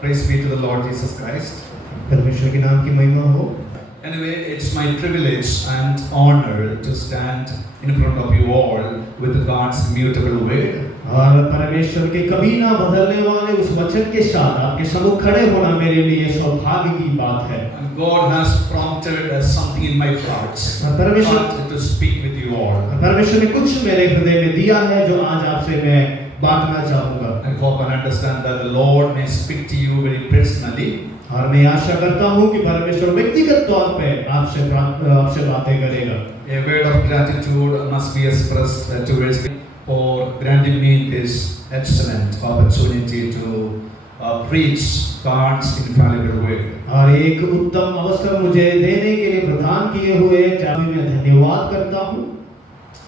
Praise be to the Lord Jesus Christ. परमेश्वर के नाम की महिमा हो। Anyway, it's my privilege and honor to stand in front of you all with God's immutable word. और परमेश्वर के कभी ना बदलने वाले उस वचन के साथ आपके सम्मुख खड़े होना मेरे लिए सौभाग्य की बात है। And God has prompted something in my heart to speak with you all. परमेश्वर ने कुछ मेरे हृदय में दिया है जो आज आपसे मैं बांटना चाहूँगा। I hope and understand that the Lord may speak to you very personally. और मैं आशा करता हूँ कि परमेश्वर व्यक्तिगत तौर पे आपसे बातें करेगा। A word of gratitude must be expressed towards me for granting me this excellent opportunity to preach God's infallible word. और एक उत्तम अवसर मुझे देने के लिए प्रदान किए हुए चाबी में धन्यवाद करता हूँ।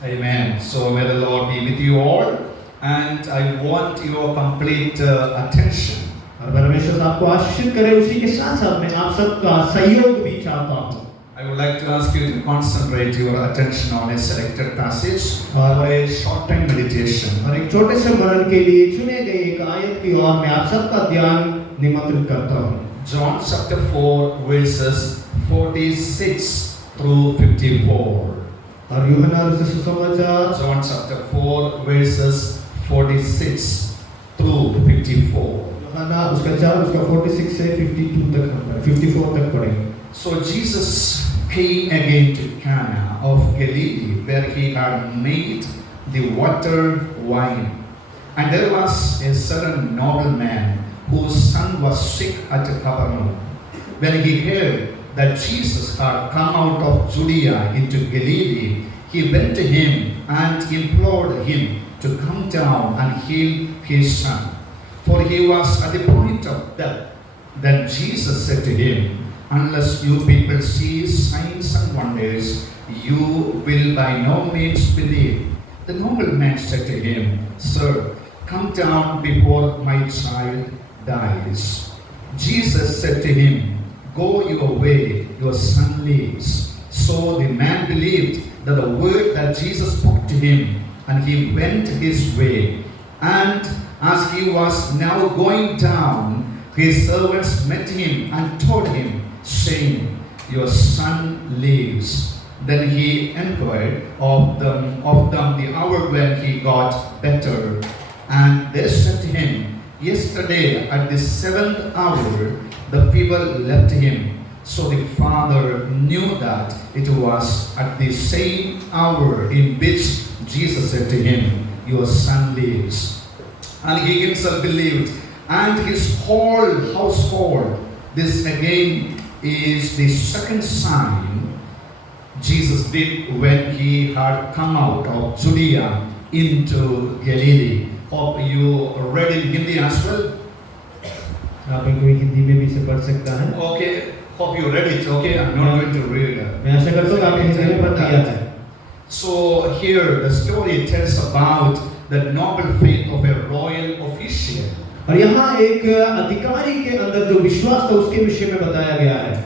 Amen. So may the Lord be with you all, and I want your complete attention. और परमेश्वर आपको आशीषित करे, उसी के साथ साथ मैं आप सबका सहयोग भी चाहता हूँ। I would like to ask you to concentrate your attention on a selected passage for a short time meditation. और एक छोटे से मनन के लिए चुने गए एक आयत की ओर मैं आप सबका ध्यान निमंत्रित करता हूँ। John chapter 4 verses 46 through 54. और यूहन्ना रचित सुसमाचार John chapter 4 verses 46 through 54. यूहन्ना उसका 4 उसका 46 से 52 तक हम 54 तक पढ़ेंगे। So Jesus came again to Cana of Galilee, where he had made the water wine. And there was a certain nobleman whose son was sick at Capernaum. When he heard that Jesus had come out of Judea into Galilee, he went to him and implored him to come down and heal his son, for he was at the point of death. Then Jesus said to him, "Unless you people see signs and wonders, you will by no means believe." The nobleman said to him, "Sir, come down before my child dies." Jesus said to him, "Go your way, your son lives." So the man believed that the word that Jesus spoke to him, and he went his way. And as he was now going down, his servants met him and told him, saying, "Your son lives." Then he inquired of them the hour when he got better. And they said to him, "Yesterday at the 7th hour, the fever left him." So the father knew that it was at the same hour in which Jesus said to him, "Your son lives." And he himself believed, and his whole household. This again is the second sign Jesus did when he had come out of Judea into Galilee. Hope you read in Hindi as well. आप कोई हिंदी में भी इसे पढ़ सकता है। Okay, hope you read it. Okay, I'm not going to read it. मैं आशा करता हूँ आप हिंदी में पढ़ लिया है। So here the story tells about the noble faith of a royal official. और यहाँ एक अधिकारी के अंदर जो विश्वास था उसके विषय में बताया गया है।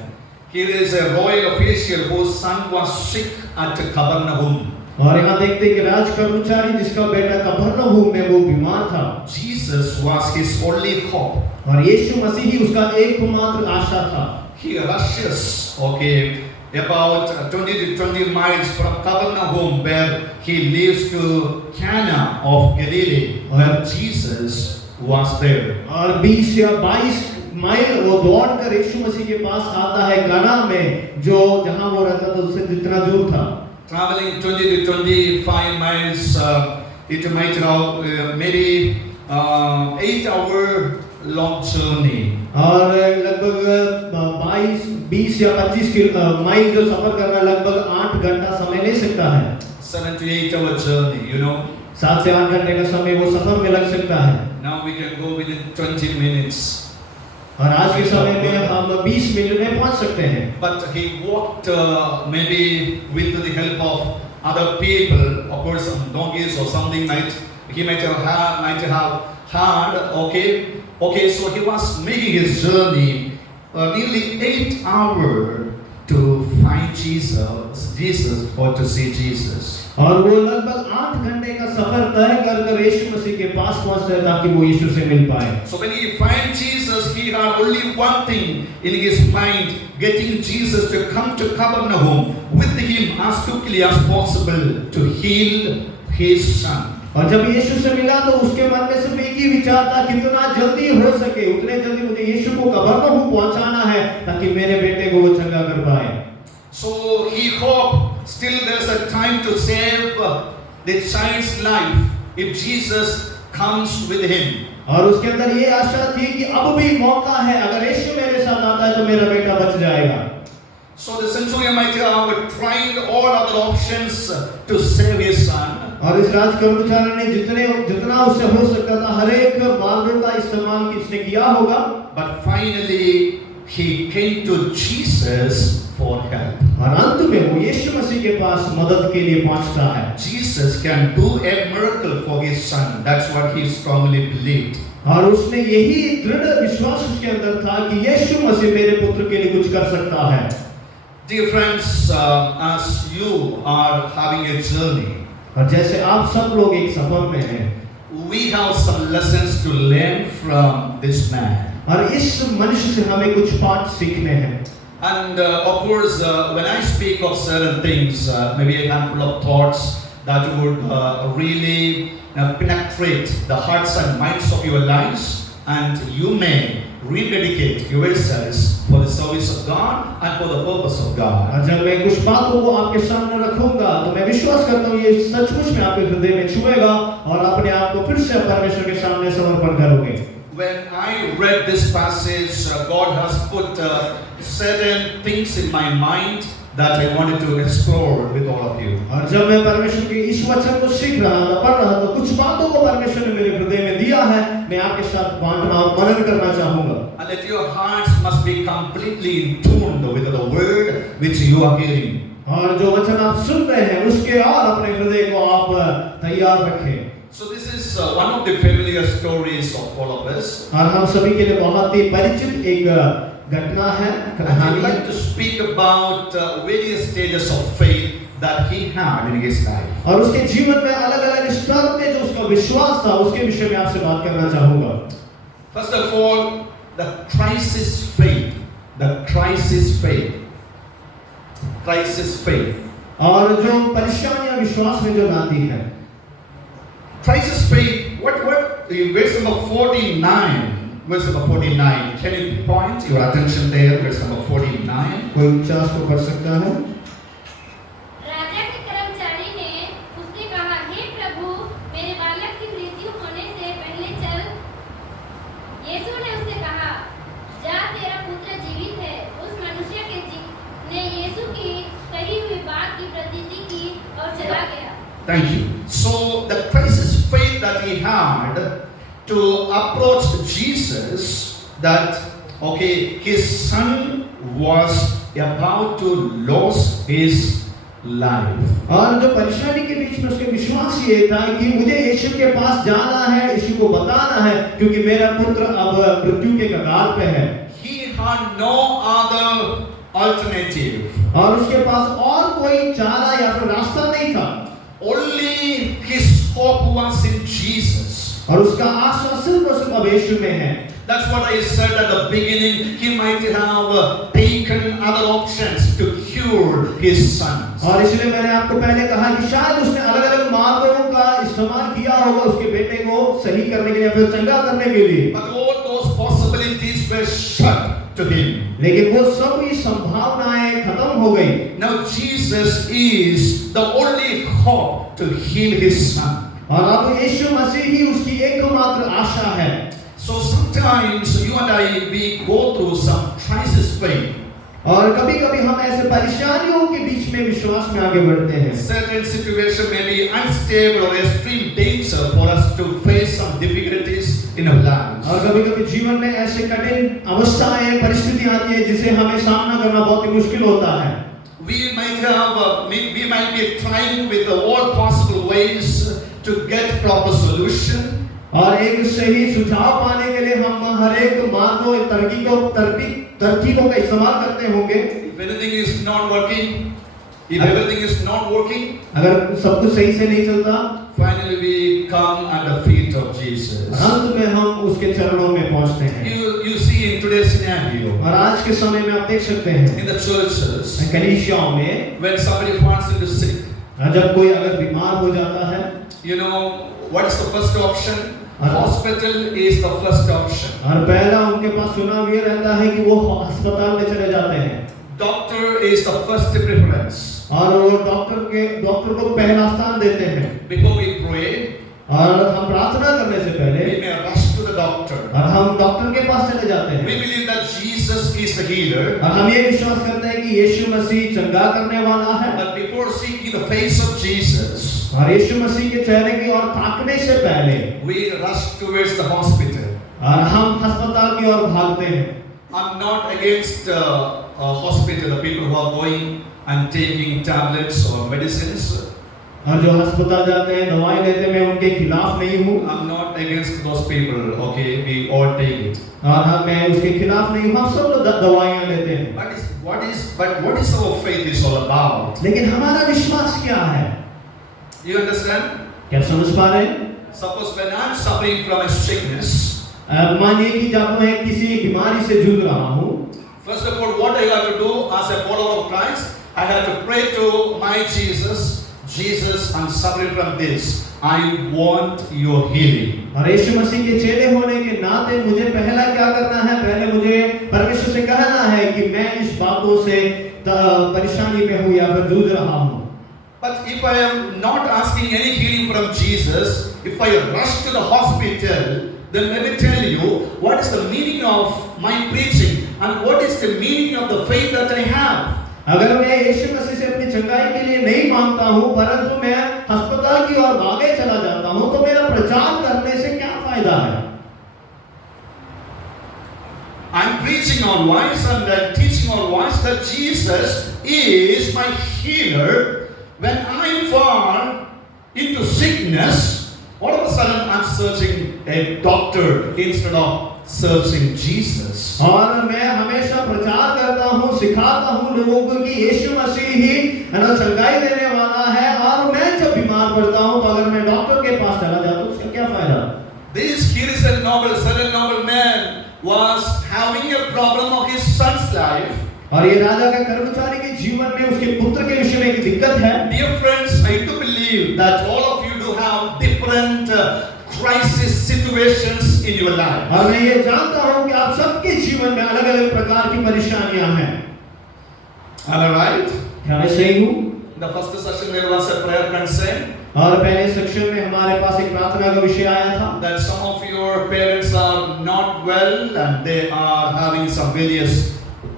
Here is a royal official whose son was sick at Capernaum. और यहाँ देखते हैं कि राज कर्मचारी जिसका बेटा कफरनहूम में वो बीमार था। Jesus was his only hope. और यीशु मसीह ही उसका एकमात्र आशा था। He rushes, okay, about 20 to 20 miles from Capernaum, where he lives, to Cana of Galilee, where Jesus was there. और 20 या 22 माइल वो दौड़कर यीशु मसीह के पास आता है काना में, जो जहां वो रहता था उससे जितना दूर था। Traveling 20 to 25 miles, it might have maybe 8-hour long journey. और लगभग 20 या 25 माइल जो सफर करना लगभग 8 घंटा समय ले सकता है। 7 to 8 hour journey, you know. 7 से 8 घंटे का समय वो सफर में लग सकता है। Now we can go within 20 minutes. और आज के समय में हम 20 मिनट में पहुंच सकते हैं। But he walked maybe with the help of other people, of course some donkeys or something he might have had. Okay, so he was making his journey nearly 8 hours to find Jesus or to see Jesus. और वो लगभग 8 घंटे का सफर तय कर यीशु मसीह के पास पहुंचते हैं ताकि वो यीशु से मिल पाए। So when he find Jesus, he had only one thing in his mind, getting Jesus to come to Capernaum with him as quickly as possible to heal his son. और जब यीशु से मिला तो उसके मन में सिर्फ एक ही विचार था, कितना जल्दी हो सके उतने जल्दी मुझे यीशु को कबरनहूम पहुंचाना है ताकि मेरे बेटे को वो चंगा कर पाए। So he hoped still there's a time to save the child's life if Jesus comes with him. और उसके अंदर ये आशा थी कि अब भी मौका है, अगर यीशु मेरे साथ आता है तो मेरा बेटा बच जाएगा। So the centurion might have tried all other options to save his son. और इस राज कर्मचारी ने जितना उससे हो सकता था हर एक मार्गों का इस्तेमाल किसने किया होगा। But finally he came to Jesus for help. और अंत में वो यीशु मसीह के पास मदद के लिए पहुंचता है। Jesus can do a miracle for his son. That's what he strongly believed. और उसने यही दृढ़ विश्वास उसके अंदर था कि यीशु मसीह मेरे पुत्र के लिए कुछ कर सकता है। Dear friends, as you are having a journey, और जैसे आप सब लोग एक सफर में हैं, we have some lessons to learn from this man. और इस मनुष्य से हमें कुछ पाठ सीखने हैं। And of course, when I speak of certain things, maybe a handful of thoughts that would really penetrate the hearts and minds of your lives, and you may rededicate yourselves for the service of God and for the purpose of God. और जब मैं कुछ बातों को आपके सामने रखूंगा तो मैं विश्वास करता हूँ ये सचमुच में आपके हृदय में छुएगा और अपने आप को फिर से परमेश्वर के सामने समर्पण करोगे। When I read this passage, God has put certain things in my mind that I wanted to explore with all of you. और जब मैं परमेश्वर के इस वचन को सीख रहा था, पढ़ रहा था, कुछ बातों को परमेश्वर ने मेरे हृदय में दिया है, मैं आपके साथ बांटना और मनन करना चाहूंगा। And that your hearts must be completely in tune with the word which you are hearing. और जो वचन आप सुन रहे हैं उसके और अपने हृदय को आप तैयार रखें। So this is one of the familiar stories of all of us. और हम सभी के लिए बहुत ही परिचित एक घटना है, I कहानी would है। like to speak about various stages of faith that he had in his life. और उसके जीवन में अलग-अलग स्तर पे जो उसका विश्वास था उसके विषय में आपसे बात करना चाहूंगा। First of all, the crisis faith. The crisis faith. Crisis faith. और जो परेशानियां विश्वास में जो लाती है। Crisis faith. What in verse number 49. Verse number 49. Can you point your attention there? Verse number 49. कोई 50 को पढ़ सकता है? राजा के कर्मचारी ने उससे कहा, हे प्रभु, मेरे बालक की मृत्यु होने से पहले चल। यीशु ने उससे कहा, जा, तेरा पुत्र जीवित है। उस मनुष्य ने यीशु की कही हुई बात की प्रतीति की और चला गया। Thank you. So the crisis faith that he had to approach Jesus, that okay, his son was about to lose his life. और जो परेशानी के बीच में उसके विश्वास ये था कि मुझे यीशु के पास जाना है, यीशु को बताना है क्योंकि मेरा पुत्र अब मृत्यु के कगार पे है। He had no other alternative. और उसके पास और कोई चारा या फिर रास्ता नहीं था। Only his hope was in Jesus. और उसका आशा सिर्फ और सिर्फ अब यीशु में है। That's what I said at the beginning. He might have taken other options to cure his sons. और इसलिए मैंने आपको पहले कहा कि शायद उसने अलग-अलग मार्गों का इस्तेमाल किया होगा उसके बेटे को सही करने के लिए या फिर चंगा करने के लिए। But all those possibilities were shut to him. लेकिन वो सभी संभावनाएं खत्म हो गई। Now Jesus is the only hope to heal his son. और अब यीशु मसीह ही उसकी एकमात्र आशा है। So sometimes you and I we go through some crisis faith. और कभी-कभी हम ऐसे परेशानियों के बीच में विश्वास में आगे बढ़ते हैं। Certain situation may be unstable or extreme danger for us to face some difficulties in our lives. और कभी-कभी जीवन में ऐसे कठिन अवस्थाएं परिस्थितियां आती है जिसे हमें सामना करना बहुत ही मुश्किल होता है। We might be trying with all possible ways to get proper solution. और एक सही सुझाव पाने के लिए हम हर एक मार्गों तरकीबों का इस्तेमाल करते होंगे। If anything is not working, if everything is not working, अगर सब कुछ सही से नहीं चलता, finally we come at the feet of Jesus. अंत में हम उसके चरणों में पहुंचते हैं। You see in today's scenario, और आज के समय में आप देख सकते हैं in the churches, कलीसियाओं में when somebody falls into sick, जब कोई अगर बीमार हो जाता है, you know what is the first option? Hospital is the first option. और पहला उनके पास चुनाव ये रहता है कि वो अस्पताल में चले जाते हैं। Doctor is the first preference. और वो डॉक्टर को पहला स्थान देते हैं। Before we pray, और हम प्रार्थना करने से पहले we may rush to the doctor. और हम डॉक्टर के पास चले जाते हैं। We believe that Jesus is the healer. और हम ये विश्वास करते हैं कि यीशु मसीह चंगा करने वाला है। But before seeking the face of Jesus, और यीशु मसीह के चेहरे की ओर ताकने से पहले we rush towards the hospital. और हम अस्पताल की ओर भागते हैं। I'm not against a hospital, the people who are going and taking tablets or medicines. और जो अस्पताल जाते हैं दवाई लेते हैं, मैं उनके खिलाफ नहीं हूँ। I'm not against those people. Okay, we all take it. और मैं उसके खिलाफ नहीं हूँ। हम सब लोग दवाइयाँ लेते हैं। But what is our faith is all about? लेकिन हमारा विश्वास क्या है? You understand? क्या समझ पा रहे हैं? Suppose when I'm suffering from a sickness, मानिए कि जब मैं किसी बीमारी से जूझ रहा हूँ, first of all, what I have to do as a follower of Christ, I have to pray to my Jesus, I'm suffering from this. I want your healing. और यीशु मसीह के चेले होने के नाते मुझे पहला क्या करना है? पहले मुझे परमेश्वर से कहना है कि मैं इस बातों से परेशानी में हूँ या फिर जूझ रहा हूँ। But if I am not asking any healing from Jesus, if I rush to the hospital, then let me tell you what is the meaning of my preaching and what is the meaning of the faith that I have. अगर मैं यीशु मसीह से अपनी चंगाई के लिए नहीं मांगता हूँ, परंतु मैं अस्पताल की ओर भागे चला जाता हूँ, तो मेरा प्रचार करने से क्या फायदा है? I'm preaching always and teaching always that Jesus is my healer. When I fall into sickness, all of a sudden I'm searching a doctor instead of searching Jesus. और मैं हमेशा प्रचार करता हूँ, सिखाता हूँ लोगों को कि यीशु मसीह ही चंगाई देने वाला है। और मैं जब बीमार पड़ता हूँ, तो अगर मैं डॉक्टर के पास चला जाता हूँ, उसका क्या फायदा? Here is a certain noble man was having a problem of his son's life. और ये राजा का कर्मचारी के जीवन में उसके पुत्र के विषय में एक दिक्कत है। Dear friends, I do believe that all of you do have different crisis situations in your life. और मैं ये जानता हूँ कि आप सबके जीवन में अलग-अलग प्रकार की परेशानियां हैं। Am I right? क्या मैं सही हूँ? The first section there was a prayer concern. और पहले सेक्शन में हमारे पास एक प्रार्थना का विषय आया था। That some of your parents are not well and they are having some various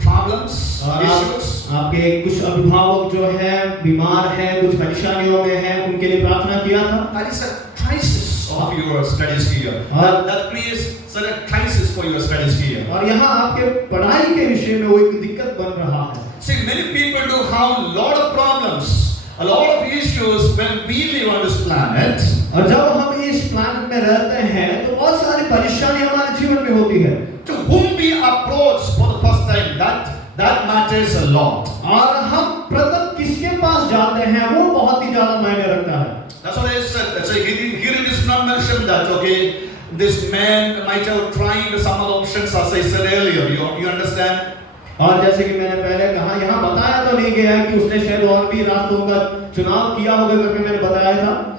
problems, issues. आपके कुछ अभिभावक जो हैं बीमार हैं, कुछ परेशानियों में हैं, उनके लिए प्रार्थना किया था। That is a crisis of your studies here. That creates a crisis for your studies here. और यहाँ आपके पढ़ाई के विषय में वो एक दिक्कत बन रहा है। See, many people do have a lot of problems, a lot of issues when we live on this planet. और जब हम इस प्लैनेट में रहते हैं, तो बहुत सारी परेशानियां हमारे जीवन में होती है। To whom we approach for the first time, that matters a lot. और हम प्रथम किसके पास जाते हैं, वो बहुत ही ज्यादा मायने रखता है। That's what I said. So here it is not mentioned that okay, this man might have tried some of the options as I said earlier. You understand? और जैसे कि मैंने पहले कहा, यहाँ बताया तो नहीं गया कि उसने शायद और भी रास्तों का चुनाव किया होगा करके मैंने बताया था।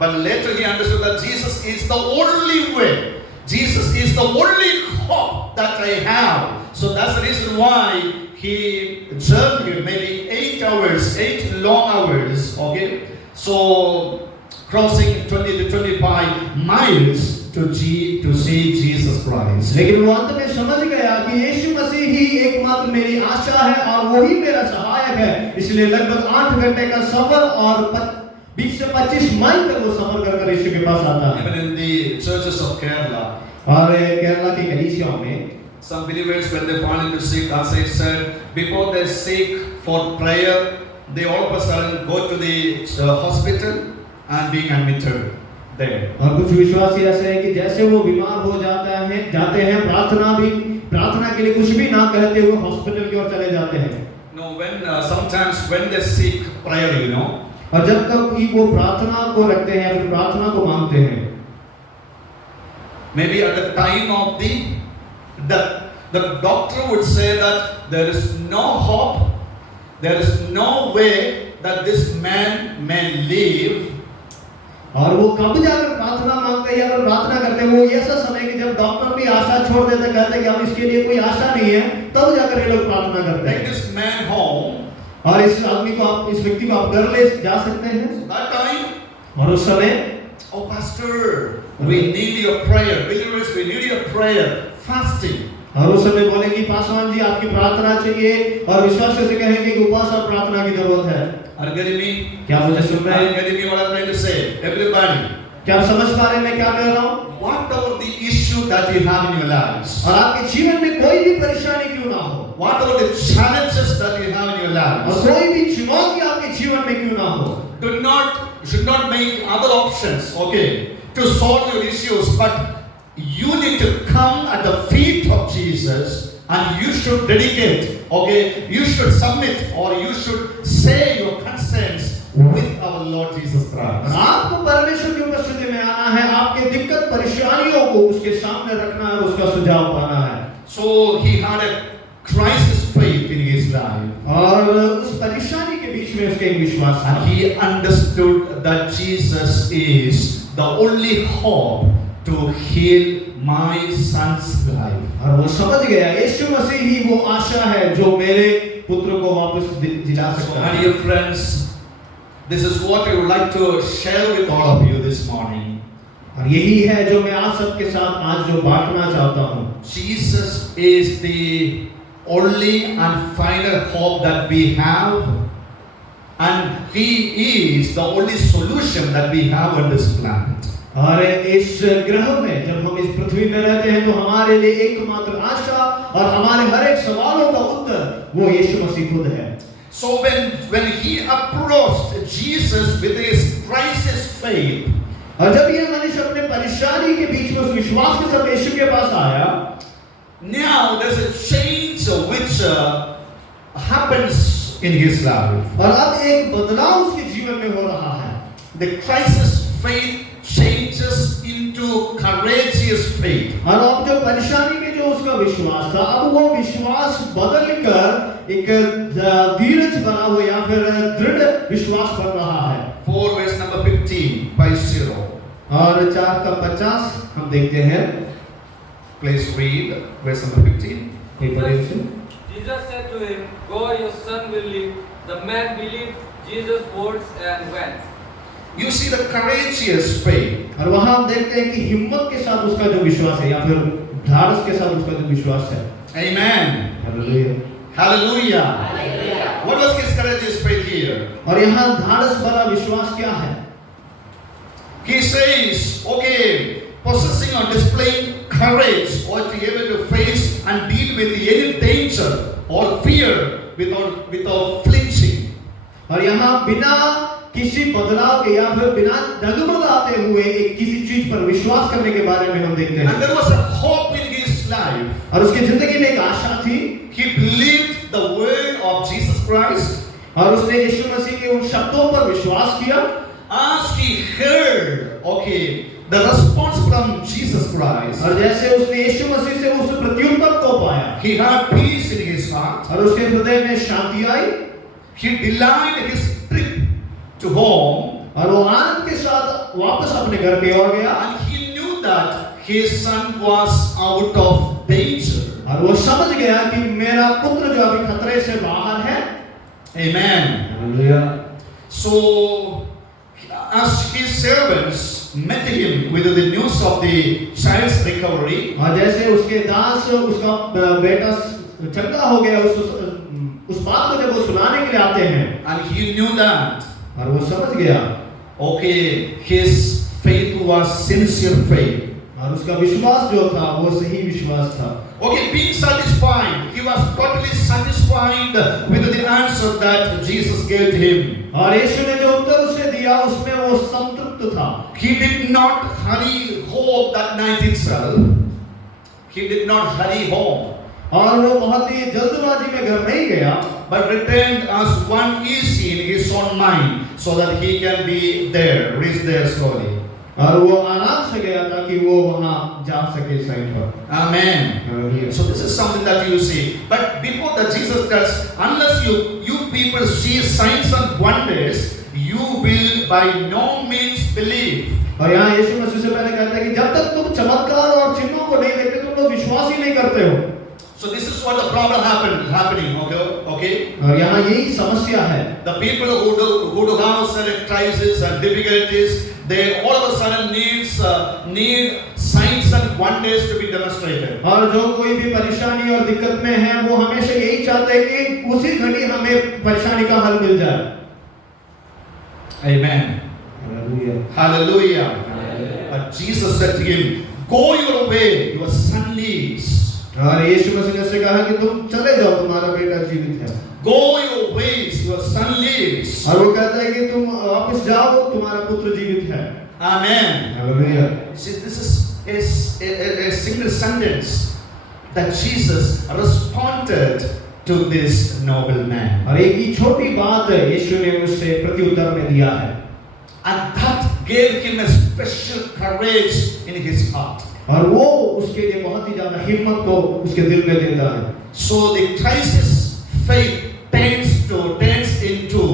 But later he understood that Jesus is the only way. Jesus is the only hope that I have. So that's the reason why he journeyed maybe 8 long hours. Okay, so crossing 20 to 25 miles to see Jesus Christ. लेकिन वो अंत में समझ गया कि यीशु मसीह ही एकमात्र मेरी आशा है और वही मेरा सहायक है। इसलिए लगभग 8 घंटे का सफर और 20 से 25 माइल तक वो सफर कर यीशु के पास आता है। Even in the churches of Kerala, और केरला की कलीसियाओं में some believers when they fall into sick, as I said, before they seek for prayer, they all of a sudden go to the hospital and being admitted. there. और कुछ विश्वासी ऐसे हैं कि जैसे वो बीमार हो जाते हैं प्रार्थना के लिए कुछ भी ना कहते हुए हॉस्पिटल की ओर चले जाते हैं। No, when sometimes when they seek prayer, you know, और जब कभी वो प्रार्थना को रखते हैं या फिर प्रार्थना को मांगते हैं, maybe at the time of the doctor would say that there is no hope, there is no way that this man may live. और वो कब जाकर प्रार्थना मांगते हैं या फिर प्रार्थना करते हैं, वो ऐसा समय कि जब डॉक्टर भी आशा छोड़ देते, कहते हैं कि अब इसके लिए कोई आशा नहीं है, तब जाकर ये लोग प्रार्थना करते Take हैं। this man home. और इस व्यक्ति को आप घर ले जा सकते हैं। That time, और उस समय, oh pastor, we need your prayer. Believers, we need your prayer. Fasting. और उस समय बोले कि पासवान जी आपकी प्रार्थना चाहिए, और विश्वास से कहेंगे कि उपवास और प्रार्थना की जरूरत है। Are you getting me? क्या मुझे सुन रहे Are you हैं? getting me what I'm trying to say? Everybody. क्या आप समझ पा रहे हैं मैं क्या कह रहा हूँ? Whatever the issue that you have in your lives, और आपके जीवन में कोई भी परेशानी क्यों ना हो, whatever the challenges that you have in your और lives, कोई भी चुनौती आपके जीवन में क्यों ना हो, should not make other options, okay, to solve your issues, but you need to come at the feet of Jesus and you should dedicate, okay, you should submit or you should say your concerns with our Lord Jesus Christ. आपको परमेश्वर की उपस्थिति में आना है, आपके दिक्कत परेशानियों को उसके सामने रखना है और उसका सुझाव पाना है। So he had a crisis faith in his life. और उस परेशानी के बीच में उसके एक विश्वास था। And he understood that Jesus is the only hope to heal my son's life. और वो समझ गया यीशु मसीह ही वो आशा है जो मेरे पुत्र को वापस दिला So, सकता my है। dear friends, this is what I would like to share with all of you this morning. और यही है जो मैं आप सबके साथ आज जो बांटना चाहता हूँ। Jesus is the only and final hope that we have, and he is the only solution that we have on this planet. और इस ग्रह में जब हम इस पृथ्वी में रहते हैं तो हमारे लिए एकमात्र आशा और हमारे हर एक सवालों का उत्तर वो यीशु मसीह खुद है। So when he approached Jesus with his crisis faith, और जब ये मनुष्य अपने परेशानी के बीच में उस विश्वास के साथ यीशु के पास आया, now there's a change which happens in his life. और अब एक बदलाव उसके जीवन में हो रहा है। The crisis faith changes into courageous faith. और अब जो परेशानी में जो उसका विश्वास था, अब वो विश्वास बदलकर एक धीरज बना हुआ या फिर दृढ़ विश्वास बन रहा है। 4 verse number 15 by 0. और 4:50 हम देखते हैं। Please read verse number 15. Jesus said to him, "Go, your son will live." The man believed Jesus' words and went. You see the courageous faith. और वहां हम देखते हैं कि हिम्मत के साथ उसका जो विश्वास है या फिर धारस के साथ उसका जो विश्वास है। Amen. Hallelujah. Hallelujah. Hallelujah. What was his courageous faith here? और यहाँ धारस वाला विश्वास क्या है? He says, okay, possessing or displaying courage or to be able to face and deal with any danger or fear without flinching. और यहाँ बिना किसी बदलाव के या फिर बिना डगमगाते हुए एक किसी चीज पर विश्वास करने के बारे में हम देखते And हैं। there was a hope in his life. और उसकी जिंदगी में एक आशा थी। He believed the word of Jesus Christ. और उसने यीशु मसीह के उन शब्दों पर विश्वास किया। As he heard, okay, the response from Jesus Christ, और जैसे उसने यीशु मसीह से उस प्रत्युत्तर को पाया, he had peace in his heart. और उसके हृदय में शांति आई। He delayed his trip to home, और वो आनंद के साथ वापस अपने घर की ओर गया। and he knew that his son was out of danger. और वो समझ गया कि मेरा पुत्र जो अभी खतरे से बाहर है। Amen. Hallelujah. So, as his servants met him with the news of the child's recovery, और जैसे उसके दास उसका बेटा चंगा हो गया, उस बात को जब वो सुनाने के लिए आते हैं, and he knew that, और वो समझ गया, okay, his faith was sincere faith. और और उसका विश्वास जो था वो सही विश्वास था। Okay, being satisfied, he was totally satisfied with the answer that Jesus gave to him. और यीशु ने जो उत्तर उसे दिया उसमें वो संतुष्ट था। He did not hurry home that night itself. He did not hurry home, और वो बहुत ही जल्दबाजी में घर नहीं गया, but returned as one easy in his own mind, so that he can be there, reach there slowly. और वो आराम से गया ताकि वो वहां जा सके साइड पर। Amen. Hallelujah. So this is something that you see. But before that, Jesus tells, unless you people see signs and wonders, you will by no means believe. और यहाँ यीशु मसीह से पहले कहता है कि जब तक तुम चमत्कार और चिन्हों को नहीं देखते तुम लोग विश्वास ही नहीं करते हो। So this is what the problem happening. Okay. और यहाँ यही समस्या है। The people who do have certain crises and difficulties, they all of a sudden need signs and wonders to be demonstrated. और जो कोई भी परेशानी और दिक्कत में है वो हमेशा यही चाहते हैं कि उसी घड़ी हमें परेशानी का हल मिल जाए। Amen. Hallelujah. Hallelujah. But Jesus said to him, "Go your way, your son lives." और यीशु मसीह ने उससे कहा कि तुम चले जाओ, तुम्हारा बेटा जीवित है। Go your ways, your son lives. और वो कहता है कि तुम वापस जाओ, तुम्हारा पुत्र जीवित है। Amen. Hallelujah. See, this is a single sentence that Jesus responded to this noble man. और एक ही छोटी बात यीशु ने उससे प्रत्युत्तर में दिया है। And that gave him a special courage in his heart. और वो उसके लिए बहुत ही ज्यादा हिम्मत को उसके दिल में देता है। So the crisis faith turns into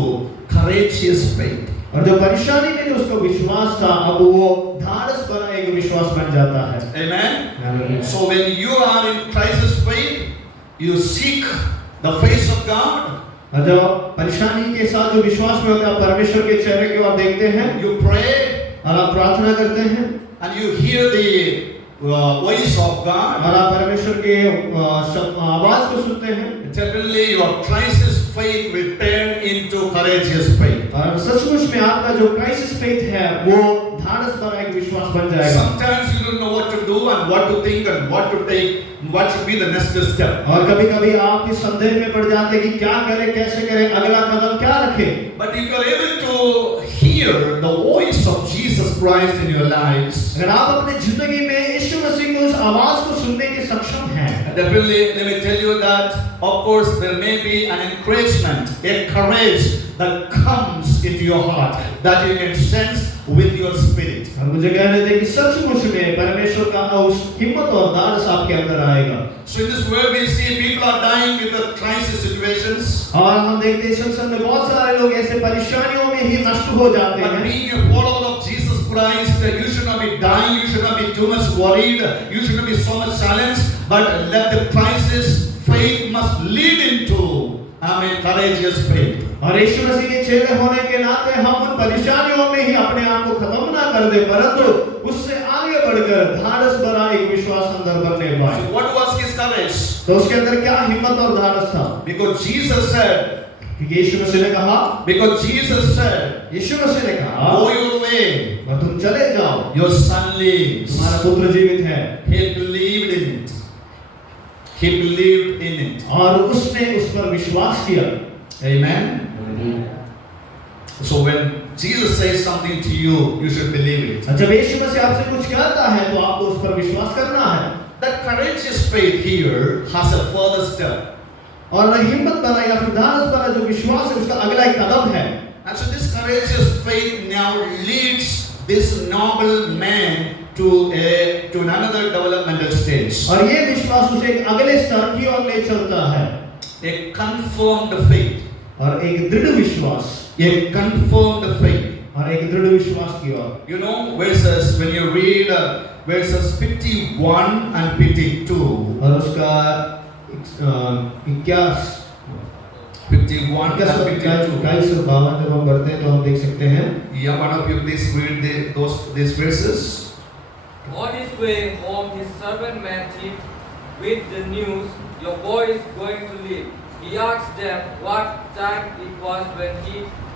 courageous faith. और जो परेशानी में जो उसका विश्वास था अब वो धारस भरा एक विश्वास बन जाता है। Amen. So when you are in crisis faith, you seek the face of God. और जब परेशानी के साथ जो विश्वास में होता है परमेश्वर के चेहरे को आप देखते हैं, You pray और आप प्रार्थना करते हैं, and you hear the voice of God. और आप परमेश्वर के आवाज को सुनते हैं, Definitely your crisis faith will turn into courageous faith. और सचमुच में आपका जो क्राइसिस फेथ है वो धारस भरा एक विश्वास बन जाएगा। Sometimes you don't know what to do and what to think and what to take, what should be the next step. और कभी-कभी आप इस संदेह में पड़ जाते हैं कि क्या करें, कैसे करें, अगला कदम क्या रखें। But if you are able to hear the voice of Jesus Christ in your lives, अगर आप अपनी जिंदगी में यीशु मसीह की उस आवाज को सुनने के सक्षम हैं, definitely let me tell you that of course there may be an encouragement, a courage that comes into your heart that you can sense with your spirit. और मुझे कहने दें कि सचमुच में परमेश्वर का उस हिम्मत और धारस आपके अंदर आएगा। So in this world we see people are dying with the crisis situations. और हम देखते हैं संसार में बहुत सारे लोग ऐसे परेशानियों में ही नष्ट हो जाते But हैं। being a follower of Jesus Christ, you should not be dying, you should not be too much worried, you should not be so much challenged, but let the crisis faith must lead into, courageous faith. और यीशु मसीह के चेले होने के नाते हम उन परेशानियों में ही अपने आप को खत्म ना कर दे, परंतु उससे आगे बढ़कर धारस भरा एक विश्वास अंदर बनने पाए। So what was his courage? तो उसके अंदर क्या हिम्मत और धारस था? Because Jesus said, यीशु मसीह ने कहा, because Jesus said, यीशु मसीह ने कहा, go your way, और तुम चले जाओ, your son lives. तुम्हारा पुत्र जीवित है। He believed in it. He believed in it. और उसने उस पर विश्वास किया। Amen. So when Jesus says something to you, you should believe it. जब यीशु मसीह आपसे कुछ कहता है तो आपको उस पर विश्वास करना है। That courageous faith here has a further step. और हिम्मत भरा या फिर धारस भरा जो विश्वास है उसका अगला एक कदम है। And so this courageous faith now leads this noble man to another developmental stage. और ये विश्वास उसे एक अगले स्तर की ओर ले चलता है। A confirmed faith. और एक दृढ़ विश्वास, A confirmed faith. और एक दृढ़ विश्वास की ओर। You know verses when you read verses 51 and 52. और उसका 21 51 and 52. 21 से 52 जब हम पढ़ते हैं तो हम देख सकते हैं। Yeah, one of you please read these verses. On his way home, his servant met him with the news, "Your boy is going to live." He asked them what time it was when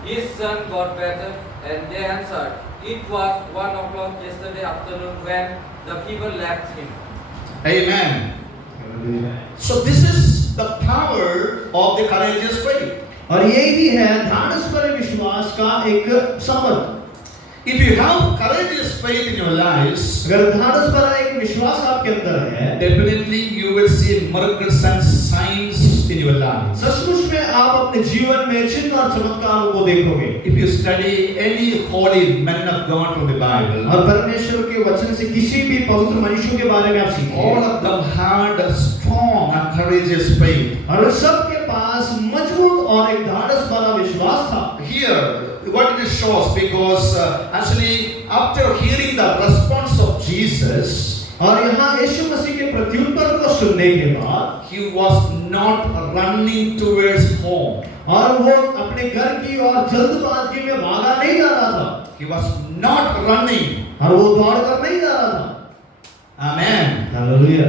his son got better, and they answered, "It was 1 o'clock yesterday afternoon when the fever left him. Amen. So this is the power of the courageous faith. और यही है धाड़स भरे विश्वास का एक समर्थ। If you have courageous faith in your lives, अगर धाड़स भरा एक विश्वास आपके अंदर है, definitely you will see miracles and signs in your lives. सचमुच में आप अपने जीवन में चिन्ह और चमत्कारों को देखोगे। If you study any holy men of God from the Bible, और परमेश्वर के वचन से किसी भी पवित्र मनुष्यों के बारे में आप सीखें, all of them had a strong and courageous faith. और सबके पास मजबूत और एक धाड़स भरा विश्वास था। Here, what it shows, because actually after hearing the response of Jesus, और यहाँ यीशु मसीह के प्रत्युत्तर को सुनने के बाद he was not running towards home. और वो अपने घर की और जल्दबाजी में भागा नहीं जा रहा था, He was not running. और वो दौड़ कर नहीं जा रहा था। Amen. Hallelujah.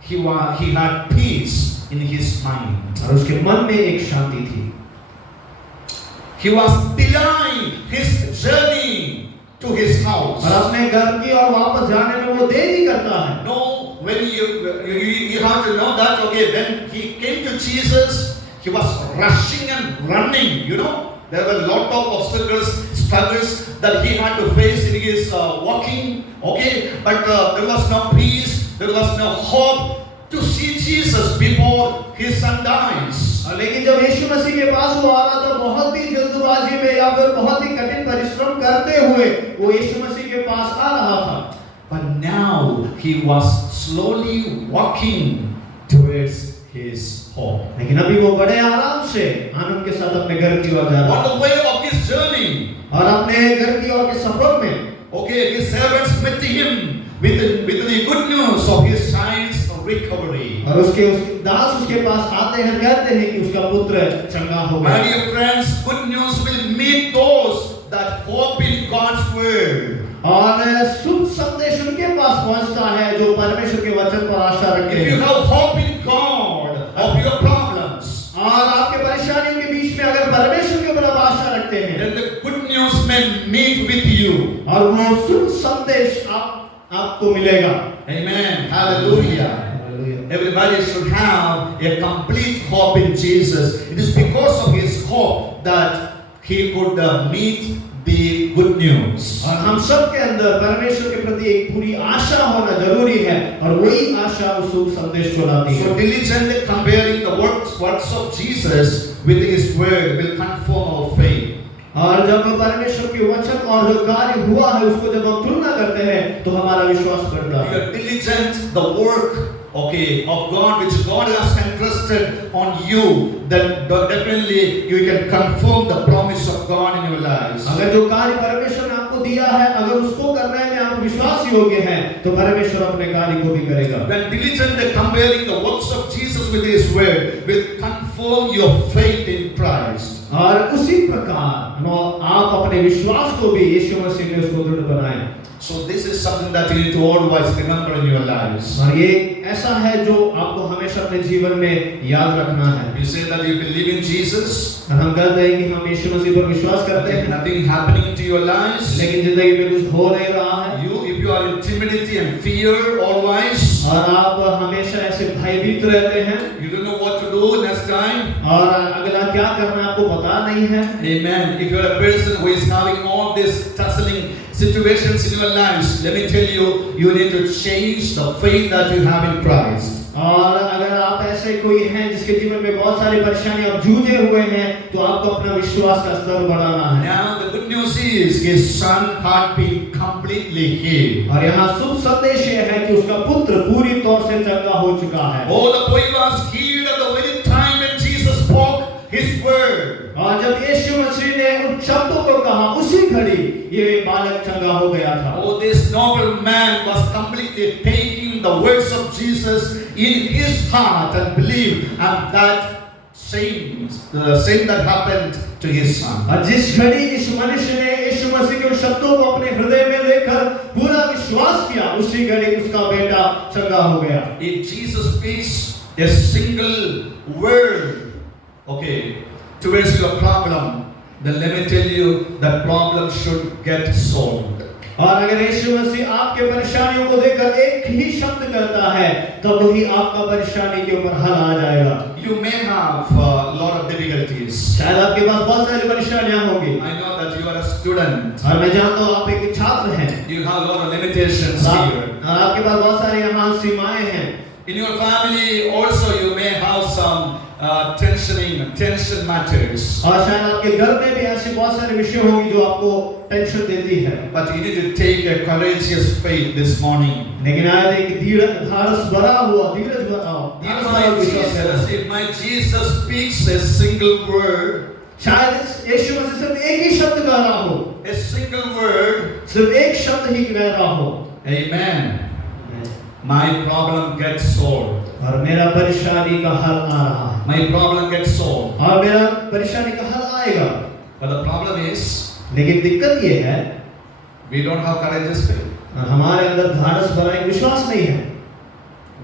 He had peace in his mind. और उसके मन में एक शांति थी। He was delaying his journey to his house. और अपने घर की और वापस जाने में वो देरी करता है। No, when you have to know that, okay, when he came to Jesus, he was rushing and running, you know. There were a lot of obstacles, struggles that he had to face in his walking, okay. But there was no peace, there was no hope to see Jesus before his son dies. लेकिन जब यीशु मसीह के पास वो आ रहा था, बहुत ही जल्दबाजी में या फिर बहुत ही कठिन परिश्रम करते हुए वो यीशु मसीह के पास आ रहा था। But now he was slowly walking towards his home. लेकिन अभी वो बड़े आराम से आनंद के साथ अपने घर की ओर जा रहा On था। the way of his journey, और अपने घर की ओर के सफर में okay, his servants met him with the good news of his son's recovery. और उसके दास उसके पास आते हैं, कहते हैं कि उसका पुत्र चंगा हो My गया। dear friends, good news will meet those that hope in God's word. और शुभ संदेश उनके पास पहुंचता है जो परमेश्वर के वचन पर आशा रखते If you हैं। have hope in God of your problems, और आपके परेशानियों के बीच में अगर परमेश्वर के ऊपर आप आशा रखते हैं, then the good news may meet with you. और वो शुभ संदेश आपको मिलेगा। Amen. Hallelujah. Everybody should have a complete hope in Jesus. It is because of his hope that he could meet the good news. और हम सब के अंदर परमेश्वर के प्रति एक पूरी आशा होना जरूरी है, और वही आशा उस शुभ संदेश को लाती है। So diligently comparing the works of Jesus with his word will confirm our faith. और जब परमेश्वर के वचन और जो कार्य हुआ है उसको जब हम तुलना करते हैं तो हमारा विश्वास बढ़ता If you है। are diligent, the work, okay, of God which God has entrusted on you, then definitely you can confirm the promise of God in your lives. अगर जो कार्य परमेश्वर ने आपको दिया है, अगर उसको करने में आप विश्वास योग्य हैं, तो परमेश्वर अपने कार्य को भी करेगा। When diligently comparing the works of Jesus with his word will confirm your faith in Christ. और उसी प्रकार आप अपने विश्वास को भी यीशु मसीह में उसको दृढ़ बनाएं। So this is something that you need to always remember in your lives. और ये ऐसा है जो आपको हमेशा अपने जीवन में याद रखना है। You say that you believe in Jesus, हम कहते हैं कि हम यीशु मसीह पर विश्वास करते हैं, nothing happening to your lives. लेकिन जिंदगी में कुछ हो नहीं रहा है, If you are in timidity and fear always, और आप हमेशा ऐसे भयभीत रहते हैं, you don't know what to do next time. और अगला क्या करना है आपको पता नहीं है। Amen. If you are a person who is having all these tussling situations in your lives, let me tell you, you need to change the faith that you have in Christ. और अगर आप ऐसे कोई हैं जिसके जीवन में बहुत सारी परेशानियां और जूझे हुए हैं, तो आपको अपना विश्वास का स्तर बढ़ाना है। Now the good news is his son had been completely healed. और यहाँ शुभ संदेश ये है कि उसका पुत्र पूरी तौर से चंगा हो चुका है। Oh, the boy was healed at the very time when Jesus spoke his word. और जब यीशु मसीह ने उन शब्दों को कहा, उसी घड़ी ये बालक चंगा हो गया था। Oh, this noble man was completely taking the words of Jesus in his heart and believed, and that same that happened to his son. और जिस घड़ी इस मनुष्य ने यीशु मसीह के शब्दों को अपने हृदय में लेकर पूरा विश्वास किया, उसी घड़ी उसका बेटा चंगा हो गया। If Jesus speaks a single word, okay, towards your problem, then let me tell you that problem should get solved. और अगर यीशु मसीह आपके परेशानियों को देखकर एक ही शब्द कहता है, तब वही आपका परेशानी के ऊपर हल आ जाएगा। You may have a lot of difficulties. शायद आपके पास बहुत सारी परेशानियां होंगी, I know that you are a student. और मैं जानता हूँ आप एक छात्र हैं। You have a lot of limitations आप- here. और आपके पास बहुत सारी यहाँ सीमाएं हैं। In your family also you may have some tension matters. और शायद आपके घर में भी ऐसे बहुत सारे विषय होंगे जो आपको टेंशन देती है। But you need to take a courageous faith this morning. लेकिन आज एक धीरज भरा हुआ धीरज भरा If my Jesus speaks a single word, शायद यीशु मसीह सिर्फ एक ही शब्द कह रहा हो, a single word, सिर्फ एक शब्द ही कह रहा हो, amen, my problem gets solved. और मेरा परेशानी का हल आ रहा है, My problem gets solved. और मेरा परेशानी का हल आएगा। But the problem is, लेकिन दिक्कत ये है, we don't have courageous faith. हमारे अंदर धारस भरा एक विश्वास नहीं है।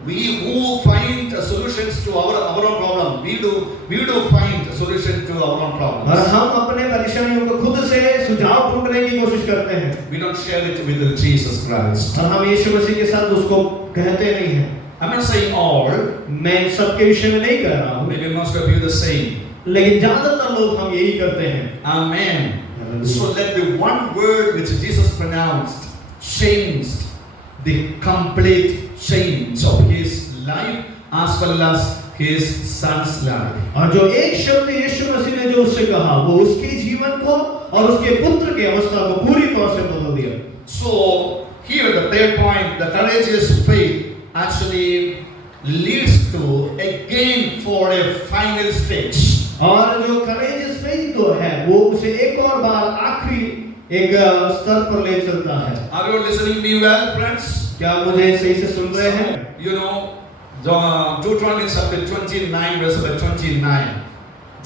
We who find solutions to our own problem, we do find a solution to our own और problems. हम अपने परेशानियों को खुद से सुझाव ढूंढने की कोशिश करते हैं, We don't share it with Jesus Christ. और हम यीशु मसीह के साथ उसको कहते नहीं हैं। I'm not saying all, मैं सबके विषय में नहीं कह रहा हूँ, maybe most of you the same. लेकिन ज्यादातर लोग हम यही करते हैं। Amen. So let the one word which Jesus pronounced changed the complete change of his life as well as his son's life. और जो एक शब्द यीशु मसीह ने जो उससे कहा, वो उसके जीवन को और उसके पुत्र की अवस्था को पूरी तौर से बदल दिया। So here the third point, the courageous faith actually leads to again for a final stage. और जो courageous faith तो है, वो उसे एक और बार आखिरी एक स्तर पर ले चलता है। Are you listening to me well, friends? क्या मुझे सही से सुन रहे हैं? You know, Deuteronomy chapter 29, verse number 29.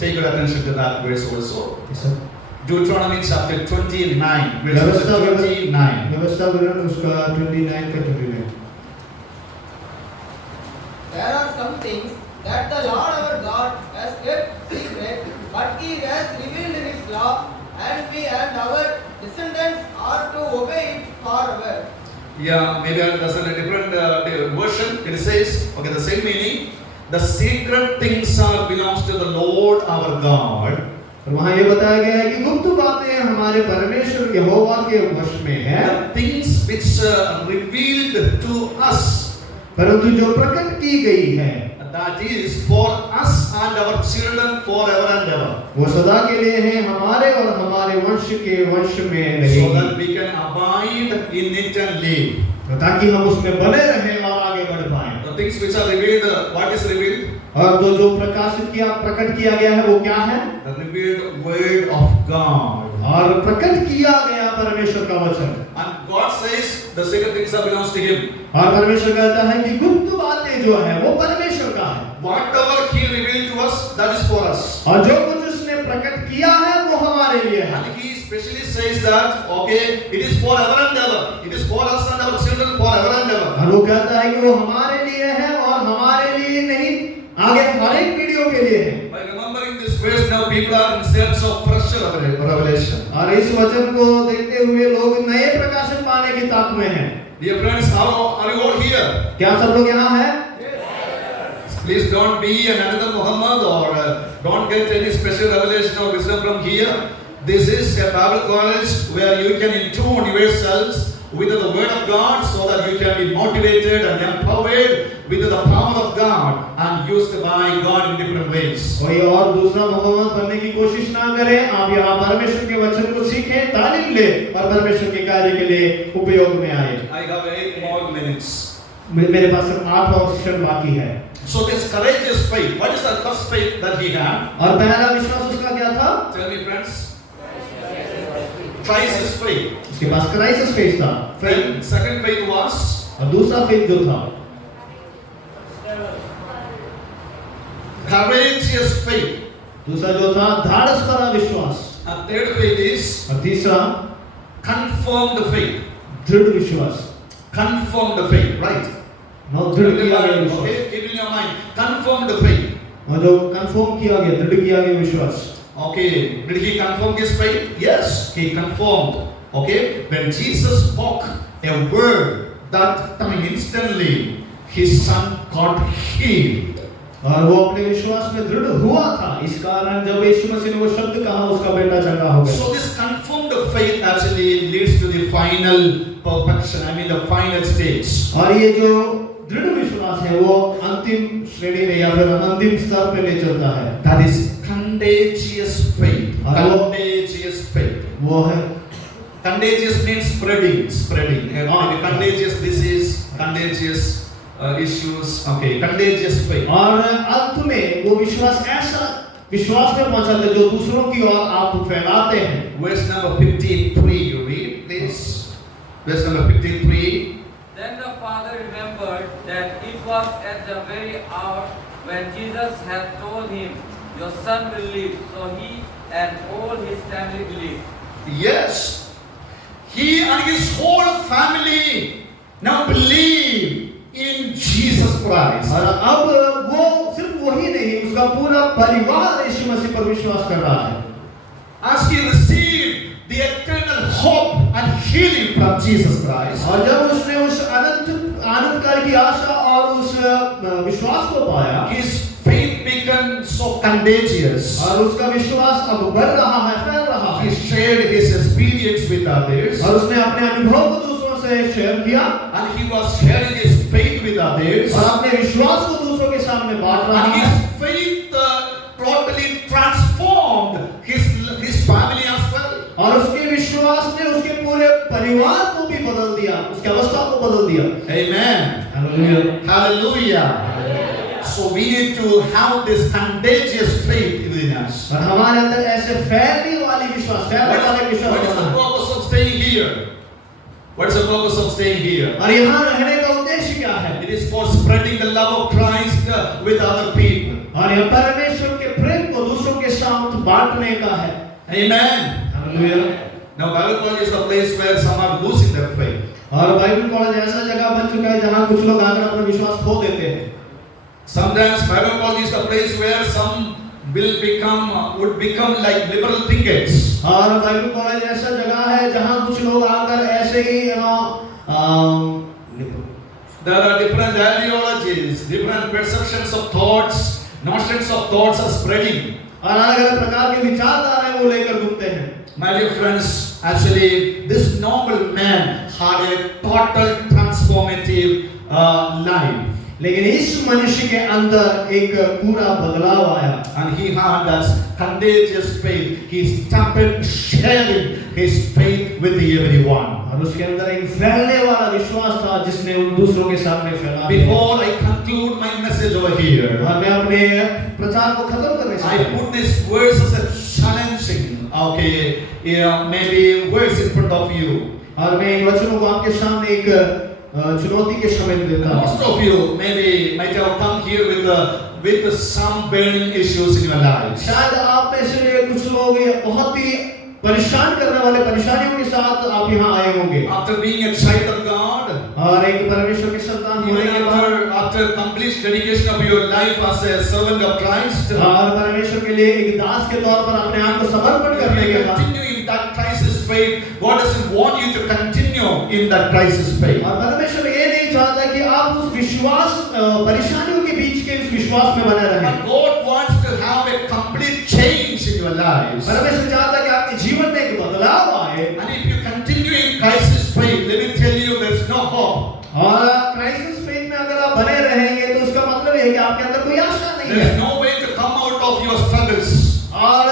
Take your attention to that verse also. Deuteronomy chapter 29, verse number 29. व्यवस्था विवरण उसका 29 का 29। There are some things that the Lord our God has kept secret, but He has revealed in His law, and we and our descendants are to obey it forever. Yeah, maybe that's a different version. It says, okay, the same meaning. The secret things are belongs to the Lord our God. और वहाँ ये बताया गया है कि गुप्त बातें हमारे परमेश्वर यहोवा के वश में है, The things which are revealed to us, परंतु जो प्रकट की गई है that is for us and our children forever and ever. वो सदा के लिए है, हमारे और हमारे वंश के वंश में So रहेगी, that we can abide in it and live. ताकि हम उसमें बने रहें और आगे बढ़ पाएं। The things which are revealed, what is revealed? और जो प्रकाशित किया प्रकट किया गया है वो क्या है? The revealed word of God. और प्रकट किया गया परमेश्वर का वचन। And God says the secret things are belongs to Him. और परमेश्वर कहता है कि गुप्त बातें जो है वो परमेश्वर का है, Whatever He revealed to us, that is for us. और जो कुछ उसने प्रकट किया है वो हमारे लिए है। And He specially says that, okay, it is forever and ever. It is for us and our children forever and ever. और वो कहता है कि वो हमारे लिए है और हमारे लिए नहीं, आगे हर एक पीढ़ियों के लिए है। By remembering this verse, now people are in search of fresh revelation. और इस वचन को देखते हुए लोग नए प्रकाशन पाने की ताक में हैं। Dear friends, are you all here? क्या सब लोग यहाँ हैं? Please don't be another Muhammad or don't get any special revelation or wisdom from here. This is a Bible college where you can intune yourselves with the word of God so that you can be motivated and empowered with the power of God and used by God in different ways. कोई और दूसरा मोहम्मद बनने की कोशिश ना करें। आप यहाँ परमेश्वर के वचन को सीखें, तालीम ले और परमेश्वर के कार्य के लिए उपयोग में आए। I have 8 more minutes. मेरे पास सिर्फ 8 और क्षण बाकी है। So this courageous faith, what is the first faith that he had? और पहला विश्वास उसका क्या था? Tell me, friends. Crisis faith. उसके पास क्राइसिस फेज था। Then second faith was और दूसरा फेज जो था courageous faith. दूसरा जो था धाड़स भरा विश्वास। And third faith is और तीसरा confirmed faith. दृढ़ विश्वास। Confirmed faith, right? दृढ़ किया गया विश्वास। Okay, keep it in your mind. Confirmed faith. और जो कंफर्म किया गया, दृढ़ किया गया विश्वास। Okay, did he confirm his faith? Yes, he confirmed Okay, when Jesus spoke a word, that time instantly his son got healed. और वो अपने विश्वास में दृढ़ हुआ था, इस कारण जब यीशु मसीह ने वो शब्द कहा उसका बेटा चंगा हो गया। So this confirmed faith actually leads to the final perfection. I mean the final stage. और ये जो दृढ़ विश्वास है वो अंतिम श्रेणी में या फिर अंतिम स्तर पे ले चलता है। That is contagious faith. Hello? Contagious faith. वो है Contagious means spreading. Contagious disease, contagious issues. Okay, contagious faith. और अंत में वो विश्वास ऐसा विश्वास में पहुंचाते हैं जो दूसरों की ओर आप फैलाते हैं। Verse number 53, you read, please. Verse number 53. Then the father remembered that it was at the very hour when Jesus had told him, "Your son will live." So he and all his family believed. Yes, he and his whole family now believe in Jesus Christ. और अब वो सिर्फ वही नहीं, उसका पूरा परिवार यीशु मसीह पर विश्वास कर रहा है। As he received the eternal hope and healing from Jesus Christ, और जब उसने उस आनंद काल की आशा और उस विश्वास को पाया, his faith became so contagious. और उसका विश्वास अब बढ़ रहा है, फैल रहा He है, shared his experience with others, और उसने अपने अनुभव को दूसरों से शेयर किया, and he was sharing his faith with others, और अपने विश्वास को दूसरों के सामने बांट रहा and है, his faith totally transformed his family as well. और उसके विश्वास ने उसके पूरे परिवार को भी बदल दिया, उसकी अवस्था को बदल दिया। Amen. Hallelujah. Hallelujah. So we need to have this contagious faith within us. और हमारे अंदर ऐसे फैलने वाली विश्वास, फैलने वाले What is विश्वास the होना है। purpose of staying here? What is the purpose of staying here? और यहाँ रहने का उद्देश्य क्या है? It is for spreading the love of Christ with other people. और यह परमेश्वर के प्रेम को दूसरों के साथ बांटने का है। Amen. Hallelujah. Now Bible college is the place where some are losing their faith. और बाइबल कॉलेज ऐसा जगह बन चुका है जहाँ कुछ लोग आकर अपना विश्वास खो देते हैं। Sometimes Bible college is the place where some would become like liberal thinkers. और बाइबल कॉलेज ऐसा जगह है जहाँ कुछ लोग आकर ऐसे ही There are different ideologies, different perceptions of thoughts, notions of thoughts are spreading. और अलग-अलग प्रकार के विचारधाराएं वो लेकर घूमते हैं। My dear friends, actually this noble man had a total transformative life. लेकिन इस मनुष्य के अंदर एक पूरा बदलाव आया। And he had that contagious faith. He started sharing his faith with everyone. और उसके अंदर एक फैलने वाला विश्वास था जिसने उन दूसरों के सामने फैला। Before I conclude my message over here, और मैं अपने प्रचार को खत्म करने से I put this verse as a challenging, maybe words in front of you. और मैं इन वचनों को आपके सामने एक चुनौती के समय देता हूँ। Most of you maybe might have come here with some burning issues in your lives. शायद आप में से कुछ लोग ये बहुत ही परेशान करने वाले परेशानियों के साथ आप यहाँ आए होंगे। After being a child of God, और एक परमेश्वर के संतान होने के बाद, after complete dedication of your life as a servant of Christ, और परमेश्वर के लिए एक दास के तौर पर अपने आप को समर्पण करने के बाद, continue in that crisis faith. God doesn't want you to continue in that crisis faith. और परमेश्वर ये नहीं चाहता कि आप उस विश्वास परेशानियों के बीच के उस विश्वास में बने रहें। But God wants to have a complete change in your lives. परमेश्वर चाहता है कि आपके जीवन में एक बदलाव आए। And if you continue in crisis faith, let me tell you, there is no hope. और क्राइसिस फेज में अगर आप बने रहेंगे तो उसका मतलब है कि आपके अंदर कोई आशा नहीं There is है। no way to come out of your struggles. और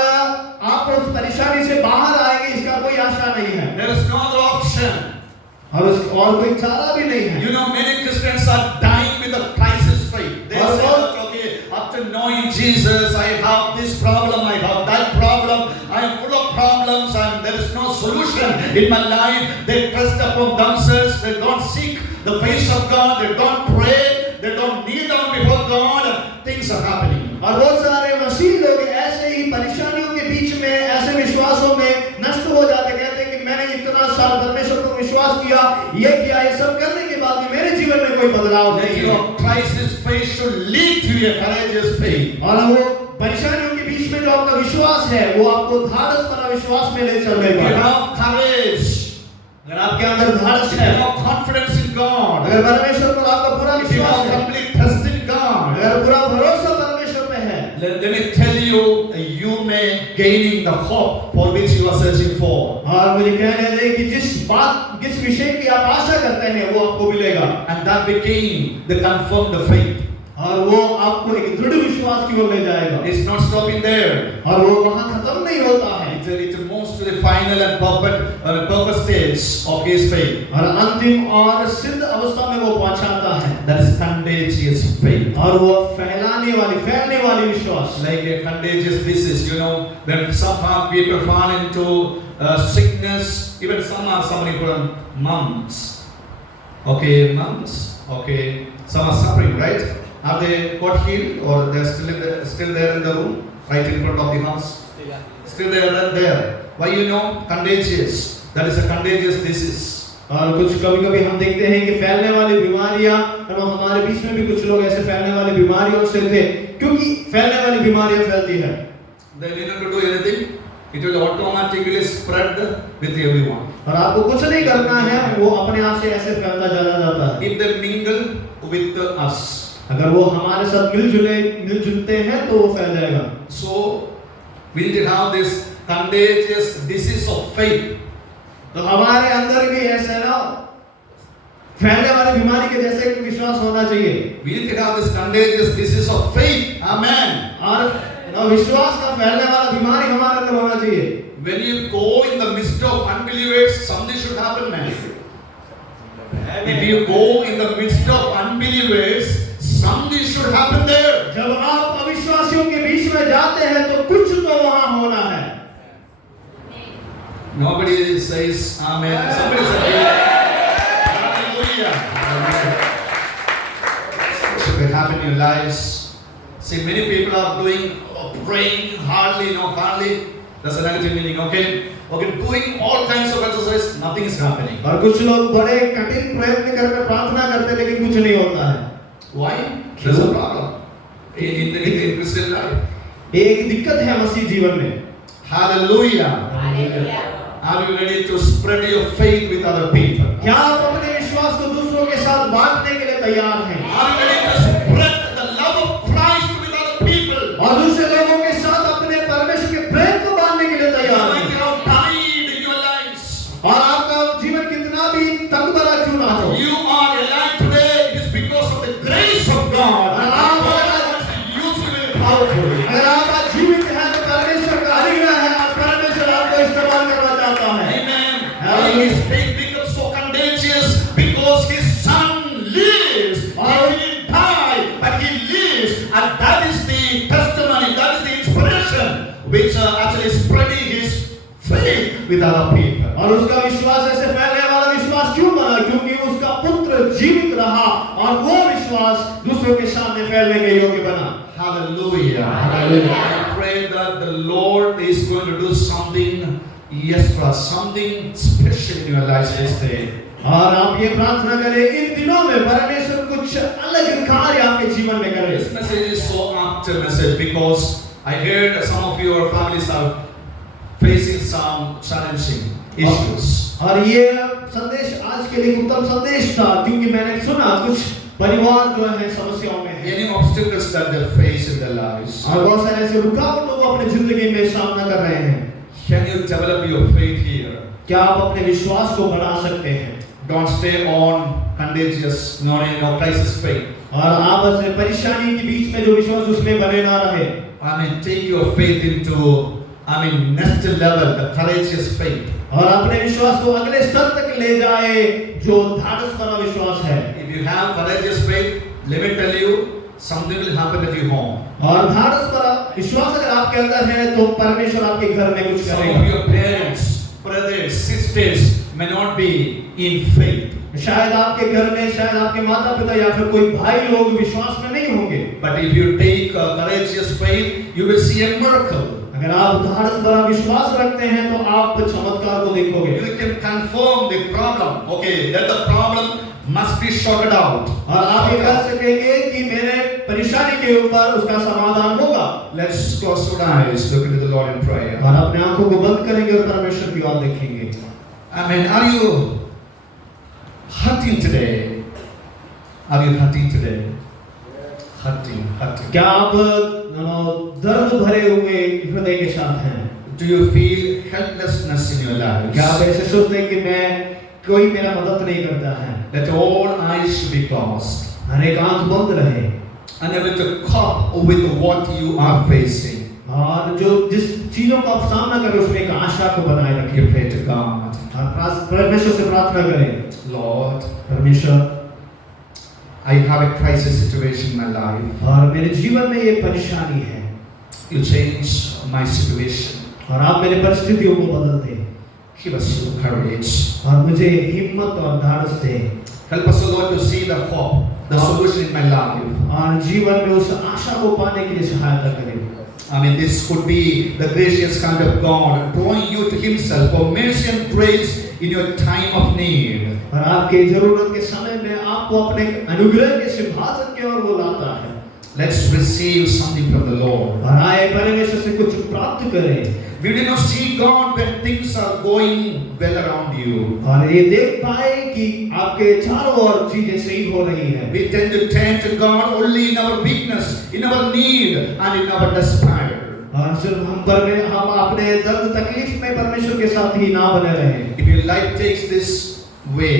आप उस परेशानी से बाहर आएंगे इसका कोई आशा नहीं है। There is no other option. और कोई चारा भी नहीं है। You know, many Christians are dying with a crisis faith. They और say, that, okay, after knowing Jesus, I have this problem, I have that problem, I am full of problems, and there is no solution in my life. They trust upon themselves, they don't seek the face of God, they don't pray, they don't kneel down before God, things are happening. और बहुत सारे मसीह लोग ऐसे ही परेशानियों के बीच में ऐसे विश्वासों में नष्ट हो जाते, कहते हैं कि मैंने इतना साल परमेश्वर को विश्वास किया, ये सब करने के बाद भी मेरे जीवन में कोई बदलाव नहीं है। Your crisis faith should lead to a courageous faith. और वो परेशानियों के बीच में जो आपका विश्वास है वो आपको धारस भरा विश्वास में ले You चलेगा। have courage. अगर आपके अंदर धाड़स if है, you have confidence in God, अगर परमेश्वर पर आपका पूरा if you विश्वास have है, complete trust in God, अगर पूरा भरोसा परमेश्वर पे है, let me tell you, you may gaining the hope for which you are searching for. और मुझे कहने दें कि जिस विषय की आप आशा करते हैं वो आपको मिलेगा, And that became the confirmed faith. और वो आपको एक दृढ़ विश्वास की ओर ले जाएगा, It's not stopping there. और वो वहां खत्म नहीं होता है, It moves to the final and perfect stage of his faith. और अंतिम और सिद्ध अवस्था में वो पहुंचाता है, That is contagious faith. और वो फैलने वाली विश्वास, Like a contagious disease, when somehow people fall into sickness, even somebody from months. Okay, months. Okay, some are suffering, right? Have they got healed, or they're still there in the room, right in front of the house? Still there. Why contagious? That is a contagious disease. और कुछ कभी-कभी हम देखते हैं कि फैलने वाली बीमारियां, और हमारे बीच में भी कुछ लोग ऐसे फैलने वाली बीमारियों से थे, क्योंकि फैलने वाली बीमारियां फैलती है। They need not to do anything. It will automatically spread with everyone. और आपको कुछ नहीं करना है, वो अपने आप से ऐसे फैलता चला जाता है। If they mingle with us, अगर वो हमारे साथ मिलजुलते हैं तो वो फैल जाएगा। so we need to have this contagious disease of faith. तो हमारे अंदर भी ऐसे ना फैलने वाली बीमारी के जैसे एक विश्वास होना चाहिए। We need to have this contagious disease of faith. Amen. और विश्वास का फैलने वाला बीमारी हमारे अंदर होना चाहिए। When you go in the midst of unbelievers, something should happen, man. If you go in the midst of unbelievers, something should happen there. जब आप अविश्वासियों के बीच में जाते हैं तो कुछ तो वहां होना है। Nobody says amen. Somebody says hallelujah. Should it happen in your lives? See, many people are doing praying hardly. That's a negative meaning. Okay, doing all kinds of exercise, nothing is happening. और कुछ लोग बड़े कठिन प्रयत्न करके प्रार्थना करते हैं लेकिन कुछ नहीं होता है। Why? There's a problem in the Christian life. एक दिक्कत है मसीह जीवन में। Hallelujah. Are you ready to spread your faith with other people? क्या आप अपने विश्वास को दूसरों के साथ बांटने के लिए तैयार हैं? Are you ready to spread the love of Christ with other people? और दूसरे लोगों के साथ अपने परमेश्वर के प्रेम को बांटने के लिए तैयार Like हैं? you have died in your lives. और आपका जीवन कितना भी तंग भरा क्यों ना हो, You are alive today. It is because of the grace of God. And God is using it powerfully. अगर आप आज जीवित हैं तो परमेश्वर का अनुग्रह है और परमेश्वर आपको इस्तेमाल करना चाहता है। Amen. Hallelujah. His faith becomes so contagious because His Son lives. He didn't die, but He lives, and that is the testimony. That is the inspiration which actually spreading His faith with other people. और उसका विश्वास ऐसे फैलने वाला विश्वास क्यों बना? क्योंकि उसका पुत्र जीवित रहा और वो विश्वास दूसरों के सामने फैलने के योग्य बना। Hallelujah. Hallelujah. I pray that the Lord is going to do something extra, something special in your lives this day. और आप ये प्रार्थना करें इन दिनों में परमेश्वर कुछ अलग कार्य आपके जीवन में करे। This message is so apt a message because I heard some of your families are facing some challenging issues. और ये संदेश आज के लिए उत्तम संदेश था क्योंकि मैंने सुना कुछ परिवार जो है समस्याओं में है। Any obstacles that they face in their lives. और बहुत सारे ऐसे रुकावटों को अपनी जिंदगी में सामना कर रहे हैं। Can you develop your faith here? क्या आप अपने विश्वास को बढ़ा सकते हैं? Don't stay on contagious, crisis faith. और आप ऐसे परेशानी के बीच में जो विश्वास उसमें बने ना रहे। Take your faith into, next level, the courageous faith. और अपने विश्वास को अगले स्तर तक ले जाए जो धाड़स भरा विश्वास है। If you have courageous faith, let me tell you, something will happen at your home. और धाड़स भरा विश्वास अगर आपके अंदर है तो परमेश्वर आपके घर में कुछ Some करेगा। of your parents, brothers, sisters may not be in faith. शायद आपके घर में शायद आपके माता पिता या फिर कोई भाई लोग विश्वास में नहीं होंगे। But if you take a courageous faith, you will see a miracle. अगर आप धाड़स भरा विश्वास रखते हैं तो आप चमत्कार को देखोगे। You can confirm the problem. Okay, that the problem must be sorted out. और आप ये कह सकेंगे कि मेरे परेशानी के ऊपर उसका समाधान होगा। Let's close our eyes, look into the Lord in prayer. और अपने आंखों को बंद करेंगे और परमेश्वर की ओर देखेंगे। I mean, are you hurting today? Are you hurting today? Hurting. क्या आप दर्द भरे हुए हृदय के साथ हैं? Do you feel helplessness in your life? क्या आप ऐसे सोचते हैं कि कोई मेरा मदद नहीं करता है? That all eyes should be closed. हर एक आंख बंद रहे Unable to cope with what you are facing. और जो जिस चीजों का आप सामना कर रहे हो उसमें एक आशा को बनाए रखें। You pray to God. और परमेश्वर से प्रार्थना करें, Lord, परमेश्वर, I have a crisis situation in my life. और मेरे जीवन में ये परेशानी है You change my situation. और आप मेरे परिस्थितियों को बदल दें Give us your courage. और मुझे हिम्मत और धाड़स दें Help us, Lord, to see the hope, the solution in my life. और जीवन में उस आशा को पाने के लिए सहायता करें। I mean, this could be the gracious kind of God drawing you to Himself for mercy and grace in your time of need. और आपके जरूरत के समय में आपको अपने अनुग्रह के सिंहासन की ओर वो लाता है। Let's receive something from the Lord. और आए परमेश्वर से कुछ प्राप्त करें। We do not see God when things are going well around you. और ये देख पाए कि आपके चारों ओर चीजें सही हो रही हैं। We tend to turn to God only in our weakness, in our need, and in our despair. और सिर्फ हम अपने दर्द तकलीफ में परमेश्वर के साथ ही ना बने रहें। If your life takes this way,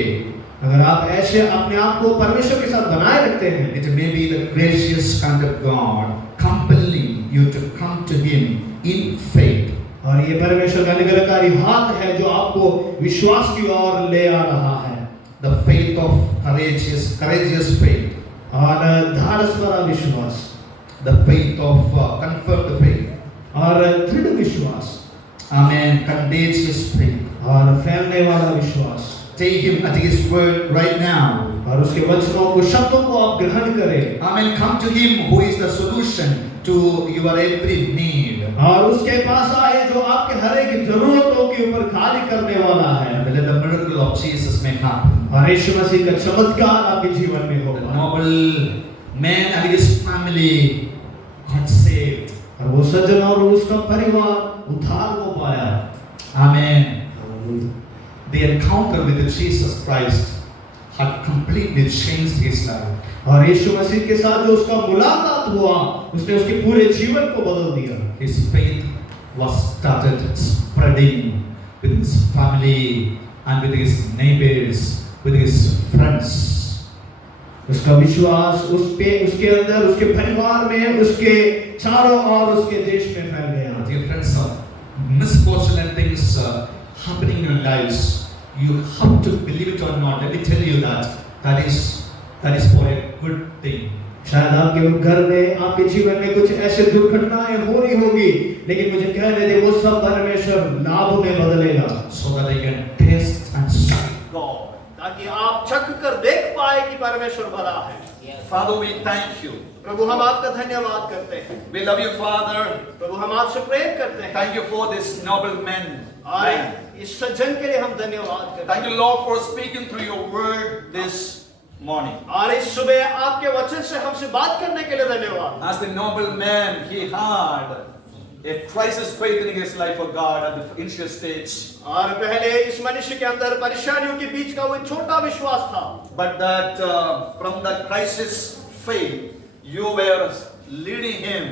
अगर आप ऐसे अपने आप को परमेश्वर के साथ बनाए रखते हैं, it may be the gracious kind of God compelling you to come to Him in faith. और ये परमेश्वर का अनुग्रहकारी हाथ है जो आपको विश्वास की ओर ले आ रहा है। The faith of courageous faith. और धाड़स भरा विश्वास। The faith of confirmed faith. और दृढ़ विश्वास। Amen. Contagious faith. और फैलने वाला विश्वास। Take Him at His word right now. और उसके वचनों को शब्दों को आप ग्रहण करें। Amen. Come to Him who is the solution to your every need. और उसके पास आए जो आपके हर एक जरूरतों के ऊपर कार्य करने वाला है। And let the miracle of Jesus may happen. और यीशु मसीह का चमत्कार आपके जीवन में The होगा। noble man and his family got saved. और वो सज्जन और उसका परिवार उद्धार को पाया। Amen. The encounter with Jesus Christ had completely changed his life. और यीशु मसीह के साथ जो उसका मुलाकात हुआ, उसने उसके पूरे जीवन को बदल दिया। His faith was started spreading with his family and with his neighbors, with his friends. उसका विश्वास उसके अंदर, उसके परिवार में, उसके चारों ओर, उसके देश में फैल गया। Dear friends, misfortunate things happening in your lives, you have to believe it or not. Let me tell you that is for a good thing. शायद आपके घर में, आपके जीवन में कुछ ऐसे दुर्घटनाएं हो रही होगी, लेकिन मुझे कहने दे वो सब परमेश्वर लाभ में बदलेगा। So that I can taste and see God. ताकि आप चख कर देख पाए कि परमेश्वर भला है। Father, we thank you. प्रभु हम आपका धन्यवाद करते हैं। We love you, Father. प्रभु हम आपसे प्रेम करते हैं। Thank you for this noble man. और इस सज्जन के लिए हम धन्यवाद करते हैं। Thank you, Lord, for speaking through your word this morning. और इस सुबह आपके वचन से हमसे बात करने के लिए धन्यवाद। As the noble man, he had a crisis faith in his life for God at the initial stage. और पहले इस मनुष्य के अंदर परेशानियों के बीच का वो छोटा विश्वास था। But that from that crisis faith, you were leading him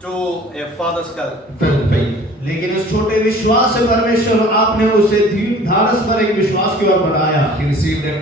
to a father's faith. लेकिन उस छोटे विश्वास से परमेश्वर आपने उसे धाड़स पर एक विश्वास की ओर बढ़ाया। He received a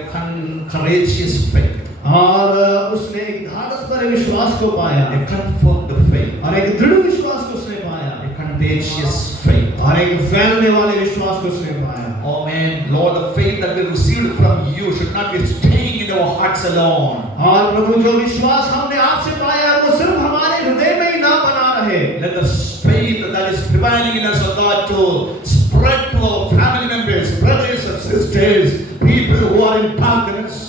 courageous faith. और उसने एक धाड़स पर विश्वास को पाया। A confirmed faith. और एक दृढ़ विश्वास को उसने पाया। A contagious faith. और एक फैलने वाले विश्वास को उसने पाया। Oh man, Lord, the faith that we received from you should not be staying in our hearts alone. और प्रभु जो विश्वास हमने आपसे पाया वो सिर्फ हमारे हृदय में ही ना बना रहे। Let the faith that is prevailing in us, O God, to spread to our family members, brothers and sisters, people who are in darkness.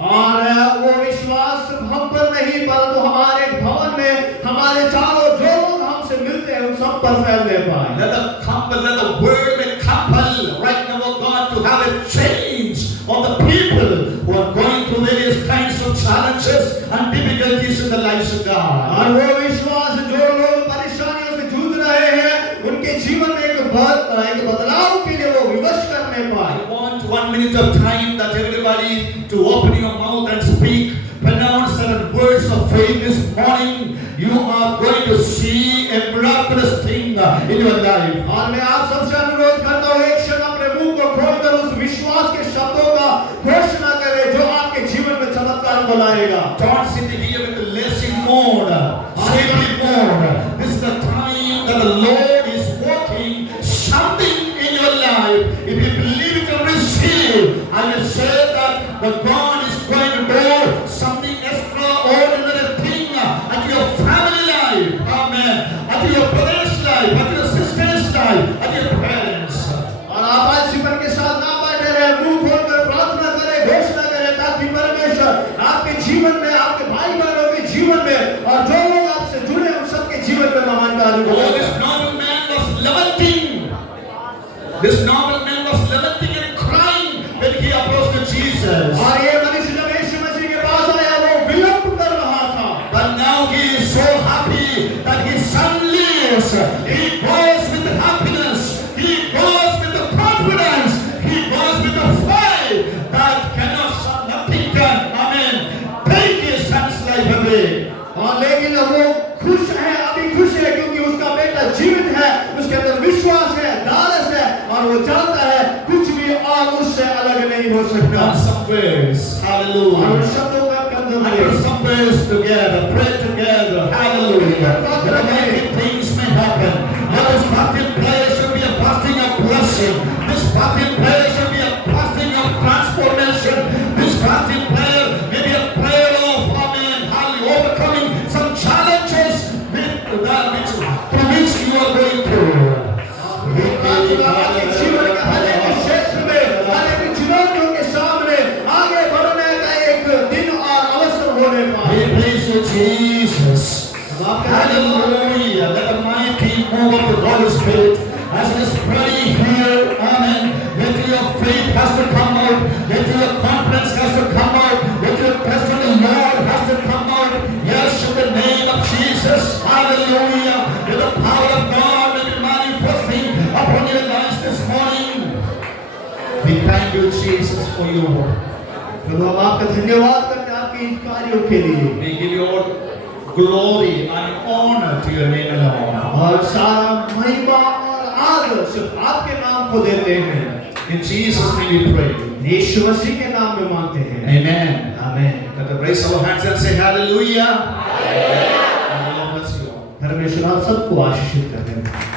और वो विश्वास सिर्फ हम पर नहीं परंतु हमारे भवन में हमारे चारों जो लोग हमसे मिलते हैं उन सब पर फैलने पाए। Let the word be compel right now, O God, to have a change of the people who are going through various kinds of challenges and difficulties in the lives of God. और वो विश्वास जो लोग परेशानियों से जूझ रहे हैं उनके जीवन में एक बदलाव के लिए वो विवश करने पाए। are going to see a miraculous thing in your life. और मैं आप सबसे अनुरोध करता हूँ एक क्षण अपने मुंह को खोलकर उस विश्वास के शब्दों का घोषणा करें जो आपके जीवन में चमत्कार को लाएगा। Don't sit here with a lazy mode, sleepy mode. This is the time that the Lord is working something in your life. If you believe it and receive, I will say that the God is going to do something extraordinary thing at your family life. Amen. At your brother's life, at your sister's life, at your parents. और आप आज जीवन के साथ ना बैठे रहे, मुंह खोलकर प्रार्थना करें, घोषणा करें ताकि परमेश्वर आपके जीवन में, आपके भाई बहनों के जीवन में और जो लोग आपसे जुड़े उन सबके जीवन में महान कार्य को Oh, this noble man was lamenting. This noble man was lamenting and crying when he approached Jesus. और ये मनुष्य जब यीशु मसीह के पास आया वो विलंब कर रहा था। But now he is so happy that his son lives. He goes with happiness. He goes with the confidence. He goes with the faith that nothing can, amen, take his son's life away. और लेकिन वो खुश है, अभी खुश है क्योंकि उसका बेटा जीवित है, उसके अंदर विश्वास है, धारस है और वो जानता है कुछ भी और उससे अलग नहीं हो सकता। And some prayers, और hallelujah. उन शब्दों का कंधों And put में some prayers together, pray together, hallelujah. That many things may happen. Now this fasting prayer should be a fasting of blessing. This fasting prayer should be a fasting of transformation. This fasting prayer may be a prayer of, amen, hallelujah, overcoming some challenges with that through which you are going through. आपके जीवन के हर एक क्षेत्र में, हर एक चुनौतियों के सामने आगे बढ़ने का एक दिन और अवसर होने पाए। We praise you, Jesus. Hallelujah. Let the mighty move of the Holy Spirit as it is praying here. Amen. Let your faith has to come out. Let your confidence has to come out. Let your trust in the Lord has to come out. Yes, in the name of Jesus. Hallelujah. Let the power of God may be manifesting upon your lives this morning. We thank you, Jesus, for your word. प्रभु हम आपका धन्यवाद करते हैं आपके इन कार्यों के लिए। We give you all glory and honor to your name alone. और सारा महिमा और आदर सिर्फ आपके नाम को देते हैं। In Jesus' name we pray. यीशु मसीह के नाम में मांगते हैं। Amen. आमीन। Let us raise our hands and say hallelujah. Hallelujah. God bless you all. परमेश्वर आप सबको आशीषित करते हैं।